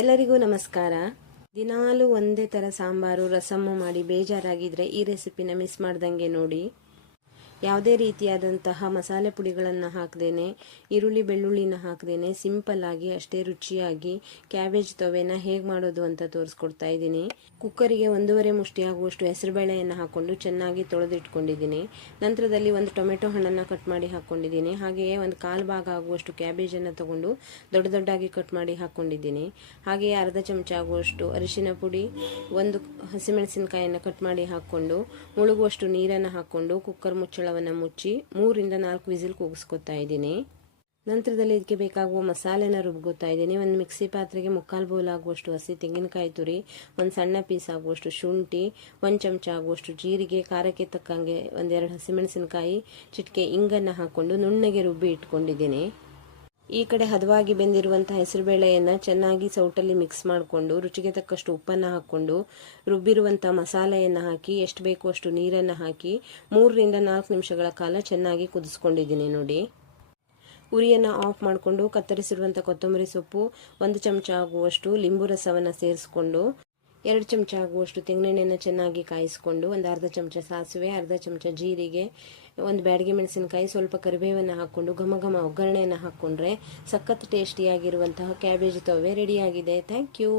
ಎಲ್ಲರಿಗೂ ನಮಸ್ಕಾರ. ದಿನಾಲೂ ಒಂದೇ ಥರ ಸಾಂಬಾರು ರಸಮ್ಮು ಮಾಡಿ ಬೇಜಾರಾಗಿದ್ದರೆ ಈ ರೆಸಿಪಿನ ಮಿಸ್ ಮಾಡ್ದಂಗೆ ನೋಡಿ. ಯಾವುದೇ ರೀತಿಯಾದಂತಹ ಮಸಾಲೆ ಪುಡಿಗಳನ್ನು ಹಾಕದೇನೆ, ಈರುಳ್ಳಿ ಬೆಳ್ಳುಳ್ಳಿನ ಹಾಕದೇನೆ ಸಿಂಪಲ್ಲಾಗಿ ಅಷ್ಟೇ ರುಚಿಯಾಗಿ ಕ್ಯಾಬೇಜ್ ತೊವೆನ ಹೇಗೆ ಮಾಡೋದು ಅಂತ ತೋರಿಸ್ಕೊಡ್ತಾ ಇದ್ದೀನಿ. ಕುಕ್ಕರಿಗೆ 1.5 ಮುಷ್ಟಿ ಆಗುವಷ್ಟು ಹೆಸರುಬೇಳೆಯನ್ನು ಹಾಕ್ಕೊಂಡು ಚೆನ್ನಾಗಿ ತೊಳೆದಿಟ್ಕೊಂಡಿದ್ದೀನಿ. ನಂತರದಲ್ಲಿ ಒಂದು ಟೊಮೆಟೊ ಹಣ್ಣನ್ನು ಕಟ್ ಮಾಡಿ ಹಾಕ್ಕೊಂಡಿದ್ದೀನಿ. ಹಾಗೆಯೇ ಒಂದು 1/4 ಭಾಗ ಆಗುವಷ್ಟು ಕ್ಯಾಬೇಜನ್ನು ತಗೊಂಡು ದೊಡ್ಡದಾಗಿ ಕಟ್ ಮಾಡಿ ಹಾಕ್ಕೊಂಡಿದ್ದೀನಿ. ಹಾಗೆಯೇ ಅರ್ಧ ಚಮಚ ಆಗುವಷ್ಟು ಅರಿಶಿನ ಪುಡಿ, ಒಂದು ಹಸಿಮೆಣಸಿನಕಾಯಿಯನ್ನು ಕಟ್ ಮಾಡಿ ಹಾಕ್ಕೊಂಡು ಮುಳುಗುವಷ್ಟು ನೀರನ್ನು ಹಾಕ್ಕೊಂಡು ಕುಕ್ಕರ್ ಮುಚ್ಚಳವನ್ನು ಮುಚ್ಚಿ 3 ರಿಂದ 4 ವಿಸಿಲ್ ಕೂಗಿಸ್ಕೊತಾ ಇದ್ದೀನಿ. ನಂತರದಲ್ಲಿ ಇದಕ್ಕೆ ಬೇಕಾಗುವ ಮಸಾಲೆನ ರುಬ್ಕೋತಾ ಇದ್ದೀನಿ. ಒಂದು ಮಿಕ್ಸಿ ಪಾತ್ರೆಗೆ 3/4 ಬೌಲ್ ಆಗುವಷ್ಟು ಹಸಿ ತೆಂಗಿನಕಾಯಿ ತುರಿ, ಒಂದು ಸಣ್ಣ ಪೀಸ್ ಆಗುವಷ್ಟು ಶುಂಠಿ, 1 ಚಮಚ ಆಗುವಷ್ಟು ಜೀರಿಗೆ, ಖಾರಕ್ಕೆ ತಕ್ಕಂಗೆ 1-2 ಹಸಿಮೆಣಸಿನಕಾಯಿ, ಚಿಟಿಕೆ ಇಂಗನ್ನು ಹಾಕ್ಕೊಂಡು ನುಣ್ಣಗೆ ರುಬ್ಬಿ ಇಟ್ಕೊಂಡಿದ್ದೀನಿ. ಈ ಕಡೆ ಹದವಾಗಿ ಬೆಂದಿರುವಂತಹ ಹೆಸರುಬೇಳೆಯನ್ನು ಚೆನ್ನಾಗಿ ಸೌಟಲ್ಲಿ ಮಿಕ್ಸ್ ಮಾಡಿಕೊಂಡು ರುಚಿಗೆ ತಕ್ಕಷ್ಟು ಉಪ್ಪನ್ನು ಹಾಕ್ಕೊಂಡು ರುಬ್ಬಿರುವಂಥ ಮಸಾಲೆಯನ್ನು ಹಾಕಿ ಎಷ್ಟು ಬೇಕೋ ಅಷ್ಟು ನೀರನ್ನು ಹಾಕಿ 3 ರಿಂದ 4 ನಿಮಿಷಗಳ ಕಾಲ ಚೆನ್ನಾಗಿ ಕುದಿಸ್ಕೊಂಡಿದ್ದೀನಿ ನೋಡಿ. ಉರಿಯನ್ನು ಆಫ್ ಮಾಡಿಕೊಂಡು ಕತ್ತರಿಸಿರುವಂಥ ಕೊತ್ತಂಬರಿ ಸೊಪ್ಪು, 1 ಚಮಚ ಆಗುವಷ್ಟು ಲಿಂಬು ರಸವನ್ನು ಸೇರಿಸ್ಕೊಂಡು 2 ಚಮಚ ಆಗುವಷ್ಟು ತೆಂಗಿನೆಣ್ಣೆಯನ್ನು ಚೆನ್ನಾಗಿ ಕಾಯಿಸ್ಕೊಂಡು ಒಂದು ಅರ್ಧ ಚಮಚ ಸಾಸಿವೆ, ಅರ್ಧ ಚಮಚ ಜೀರಿಗೆ, ಒಂದು ಬ್ಯಾಡಗಿ ಮೆಣಸಿನಕಾಯಿ, ಸ್ವಲ್ಪ ಕರಿಬೇವನ್ನು ಹಾಕ್ಕೊಂಡು ಘಮ ಒಗ್ಗರಣೆಯನ್ನು ಹಾಕ್ಕೊಂಡ್ರೆ ಸಖತ್ ಟೇಸ್ಟಿಯಾಗಿರುವಂತಹ ಕ್ಯಾಬೇಜ್ ತೊವೆ ರೆಡಿಯಾಗಿದೆ. Thank you.